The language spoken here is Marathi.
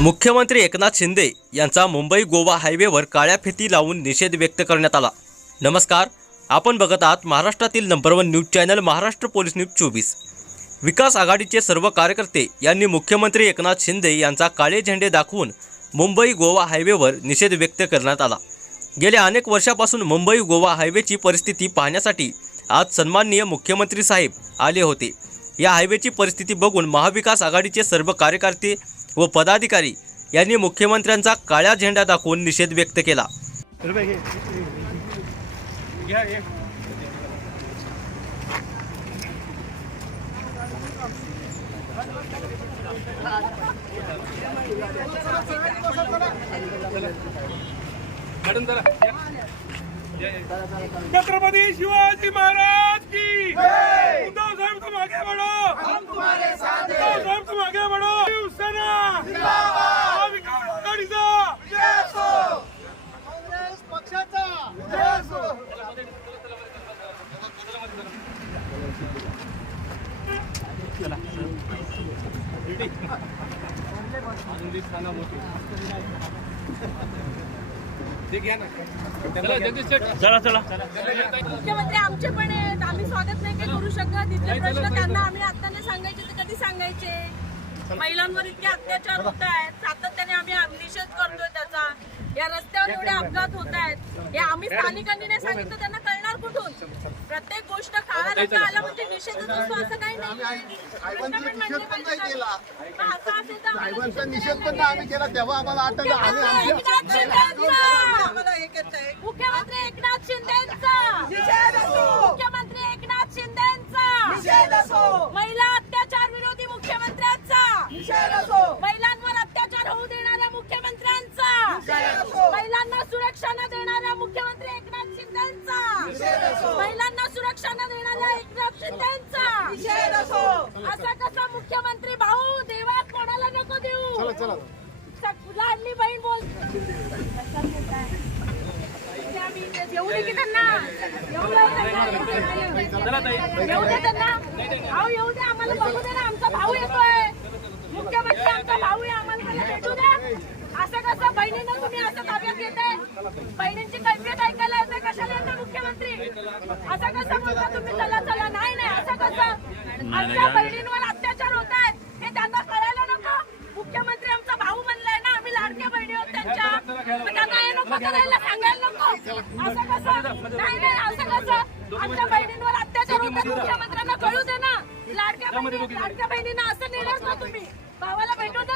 मुख्यमंत्री एकनाथ शिंदे यांचा मुंबई गोवा हायवेवर काळ्या फिती लावून निषेध व्यक्त करण्यात आला. नमस्कार आपण बघत आहात महाराष्ट्रातील number one news channel Maharashtra police news चोवीस. विकास आघाडीचे सर्व कार्यकर्ते यांनी मुख्यमंत्री एकनाथ शिंदे यांचा काळे झेंडे दाखवून मुंबई गोवा हायवेवर निषेध व्यक्त करण्यात आला. गेल्या अनेक वर्षापासून मुंबई गोवा हायवेची परिस्थिती पाहण्यासाठी आज सन्माननीय मुख्यमंत्री साहेब आले होते. या हायवेची परिस्थिती बघून महाविकास आघाडीचे सर्व कार्यकर्ते व पदाधिकारी यांनी मुख्यमंत्र्यांचा काळ्या झेंडा दाखवून निषेध व्यक्त केला. छत्रपती शिवाजी महाराज की मुख्यमंत्री आमचे पण आहेत. आम्ही स्वागत नाही काही करू शकत. इथले प्रश्न त्यांना आम्ही आता नाही सांगायचे तर कधी सांगायचे? महिलांवर इतके अत्याचार होत आहेत. सातत्याने आम्ही निषेध करतोय त्याचा. या रस्त्यावर एवढे अपघात होत आहेत. हे आम्ही स्थानिकांनी नाही सांगितलं त्यांना कळणार कुठून? प्रत्येक गोष्ट काळा रंग आला म्हणजे निषेधच असतो असं काही नाही साहेबांचा निषेध पण नाही केला. मग असं असेल तर आम्हाला साहेबांचा निषेध पण नाही आम्ही केला. तेव्हा आम्हाला आठवलं आम्ही मुख्यमंत्री आमच्या एकनाथ शिंदेचा मुख्यमंत्री एकनाथ शिंदेचा. मुख्यमंत्री एकनाथ शिंदेचा. महिला अत्याचार विरोधी मुख्यमंत्र्यांचा. महिलांवर अत्याचार होऊ देणाऱ्या मुख्यमंत्र्यांचा. महिलांना सुरक्षा न देणाऱ्या मुख्यमंत्री एकनाथ शिंदेचा महिलांना सुरक्षा न देणाऱ्या एकनाथ शिंदेचा असा कसा मुख्यमंत्री भाऊ देवा कोणाला नको देऊ? लहानली बहीण बोल. येऊ दे की त्यांना? येऊ दे त्यांना. येऊ दे त्यांना? भाऊ येऊ दे आम्हाला बघू दे ना. आमचा भाऊ येतोय. मुख्यमंत्री आमचा भाऊ आहे. आम्हाला भेटू दे. असं कसं? बहिणीनं तुम्ही असं ताब्यात घेते बहिणींची कैफियत ऐकायला येते कशाला येते मुख्यमंत्री? असं कसं बोलता तुम्ही चला चला नाही नाही असं कसं आमच्या बहिणींवर अत्याचार होत आहेत. हे त्यांना कळायला नको. मुख्यमंत्री आमचा भाऊ म्हणलाय ना. आम्ही लाडक्या बहिणी आहोत त्यांच्या. मग त्यांना हे नको करायला सांगायला नको. असं कसं? नाही नाही असं कसं? आमच्या बहिणींवर अत्याचार होतात मुख्यमंत्र्यांना कळू दे ना. लाडक्या बहिणी लाडक्या बहिणींना असं नेलंच ना तुम्ही. भावाला भेटू दे